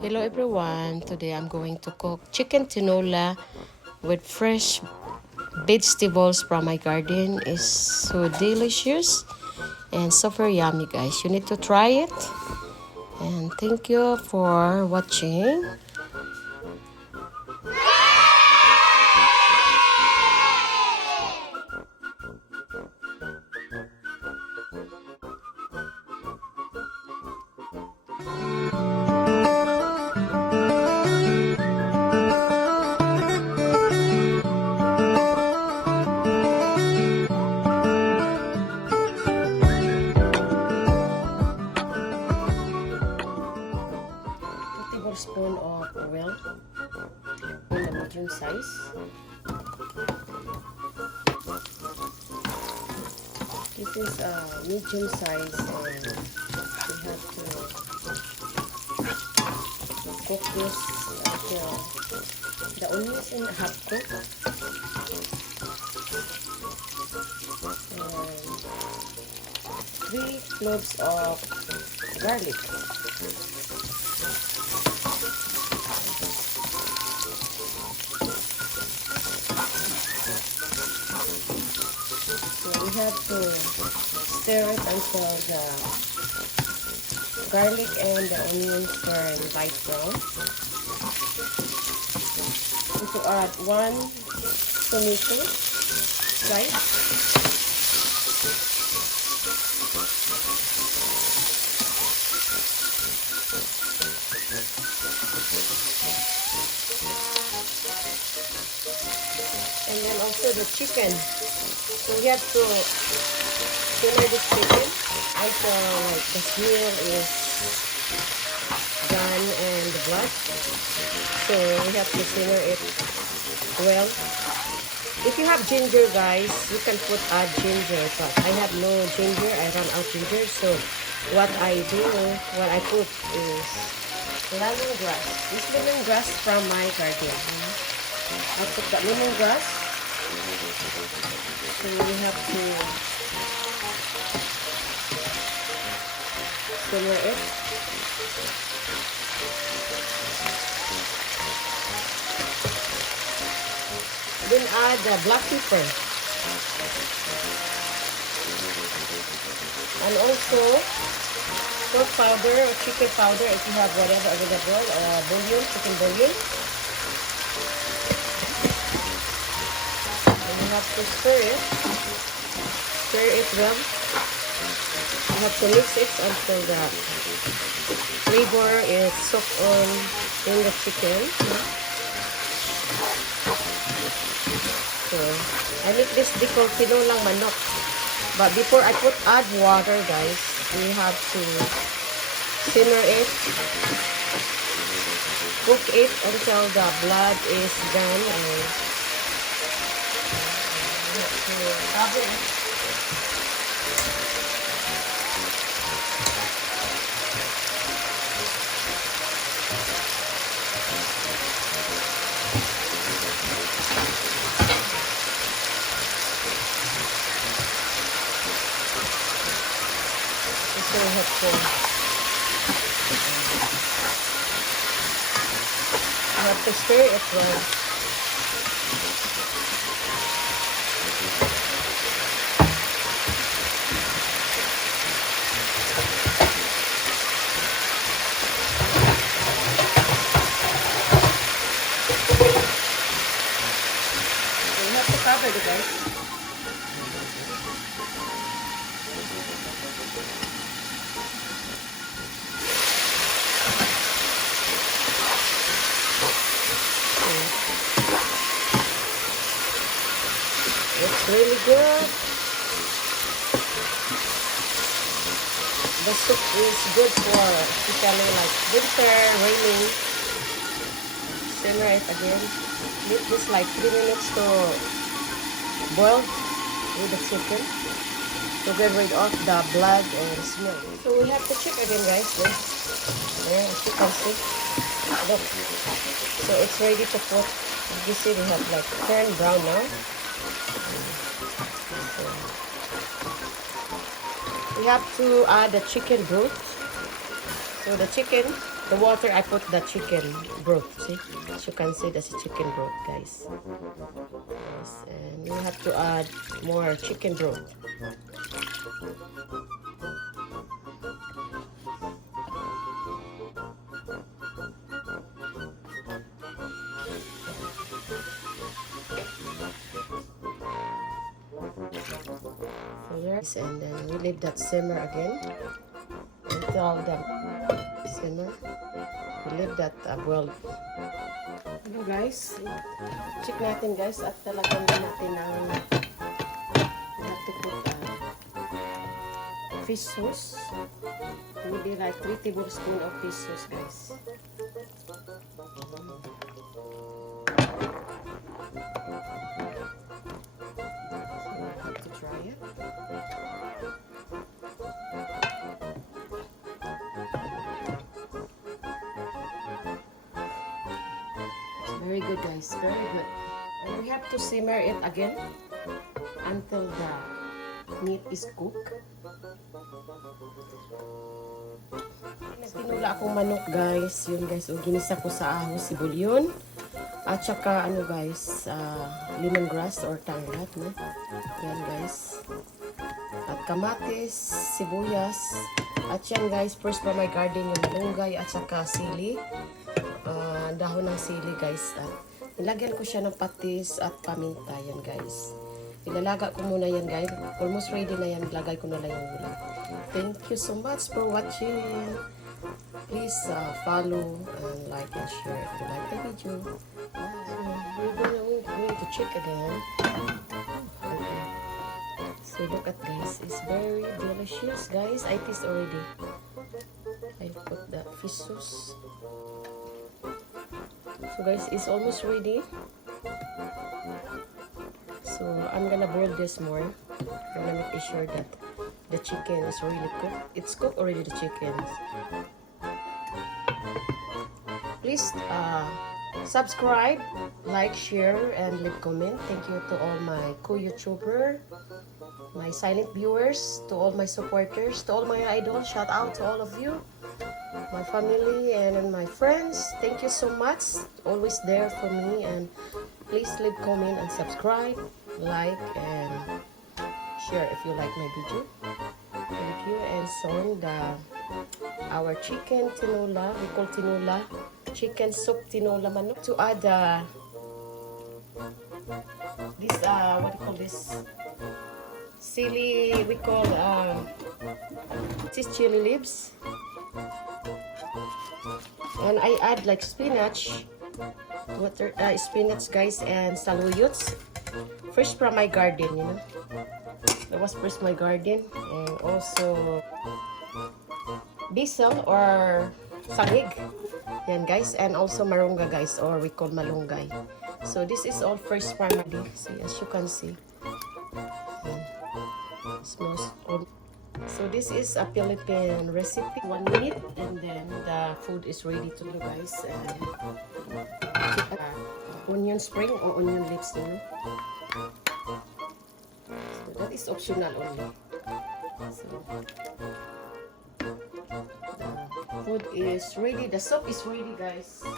Hello everyone, today I'm going to cook chicken tinola with fresh vegetables from my garden. It's so delicious and super yummy, guys. You need to try it, and thank you for watching. Tablespoon of oil in the medium size. This is a medium size, and we have to cook this until the onion is in half cooked, and 3 cloves of garlic. So we have to stir it until the garlic and the onions turn light brown. And to add 1 tomato slice. And then also the chicken. So we have to simmer the chicken until the smell is gone and the blood. So we have to simmer it well. If you have ginger, guys, you can add ginger, but I have no ginger. I ran out ginger. So what I put is lemongrass. This lemongrass from my garden. I put the lemongrass. So we have to simmer it. Then add the black pepper. And also pork powder or chicken powder if you have whatever available, bouillon, chicken bouillon. And you have to stir it well. You have to mix it until the flavor is soaked on in the chicken. So I make this dish called Timolang Manok. But before I add water, guys, we have to simmer it, cook it until the blood is gone, and we have to cover it. So we have to stir it well. So we have to cover it, guys. It's really good. The soup is good for especially like winter, raining. Simmer it again. Leave this like 3 minutes to boil with the chicken to get rid of the blood and smell. So we have to check again, guys. There, as you can see. Look. So it's ready to cook. You see they have like turned brown now. We have to add the chicken broth. So the chicken The water, I put the chicken broth. See? As you can see, that's a chicken broth, guys. Yes, and you have to add more chicken broth. And then we leave that simmer again until the simmer. We leave that boil. Hello guys, check natin guys at talagang natin ang have to put fish sauce. Maybe like 3 tablespoons of fish sauce, guys. To try it. It's very good, guys. Very good. And we have to simmer it again until the meat is cooked. Nagtinula akong manok, guys. Yun, guys. O, ginisa ko sa ahos, sibulyon. At saka, ano guys, lemongrass or tanglad, no? Yan guys. At kamatis, sibuyas. At yan guys, first from my garden yung malunggay at saka sili. Dahon ng sili guys. Nilagyan ko siya ng patis at paminta, yan guys. Ilalaga ko muna yan guys. Almost ready na yan. Ilagay ko na lang yung gulay. Thank you so much for watching. Please follow and like and share if you like the video. We're going to check again. Okay. So look at this. It's very delicious, guys. I taste already. I put the fish sauce. So guys, it's almost ready. So I'm gonna boil this more. I'm gonna make sure that the chicken is really cooked. It's cooked already, the chicken. Please subscribe, like, share, and leave comment. Thank you to all my co-YouTuber, my silent viewers, to all my supporters, to all my idols. Shout out to all of you, my family and my friends. Thank you so much. Always there for me. And please leave comment and subscribe, like, and share if you like my video. Thank you. And so our chicken tinola, we call tinola, chicken soup tinola manok. To add this what do you call this, chili, we call this chili leaves, and I add like spinach, water spinach guys, and saluyot, fresh from my garden, you know. That was first my garden. And also basil or sangig, yan guys, and also marunga guys, or we call malunggay. So this is all fresh from my garden. See, as you can see, smells good. So this is a Philippine recipe. 1 minute and then the food is ready to go, guys. And onion spring or onion leaves, you know. So that is optional only. So food is ready, the soup is ready, guys. So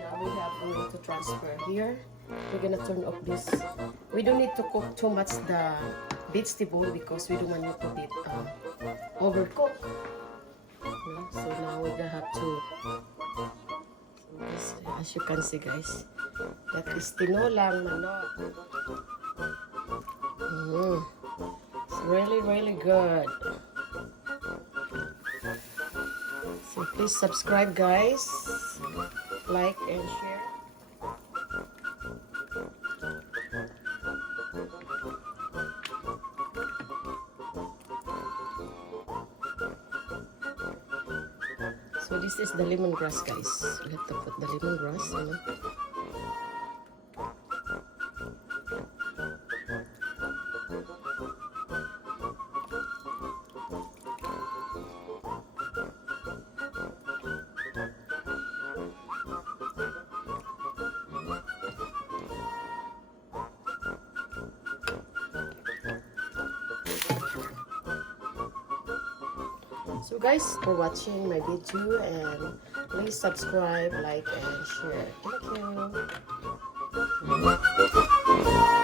now we have going to transfer here. We're gonna turn off this. We don't need to cook too much the vegetable because we don't want it to be overcooked. So now we're gonna have to, so as you can see guys, that is tinolang manok. It's really good. So please subscribe guys, like and share. So this is the lemongrass guys. We have to put the lemongrass, you know. So you guys for watching my video, and please subscribe, like, and share. Thank you.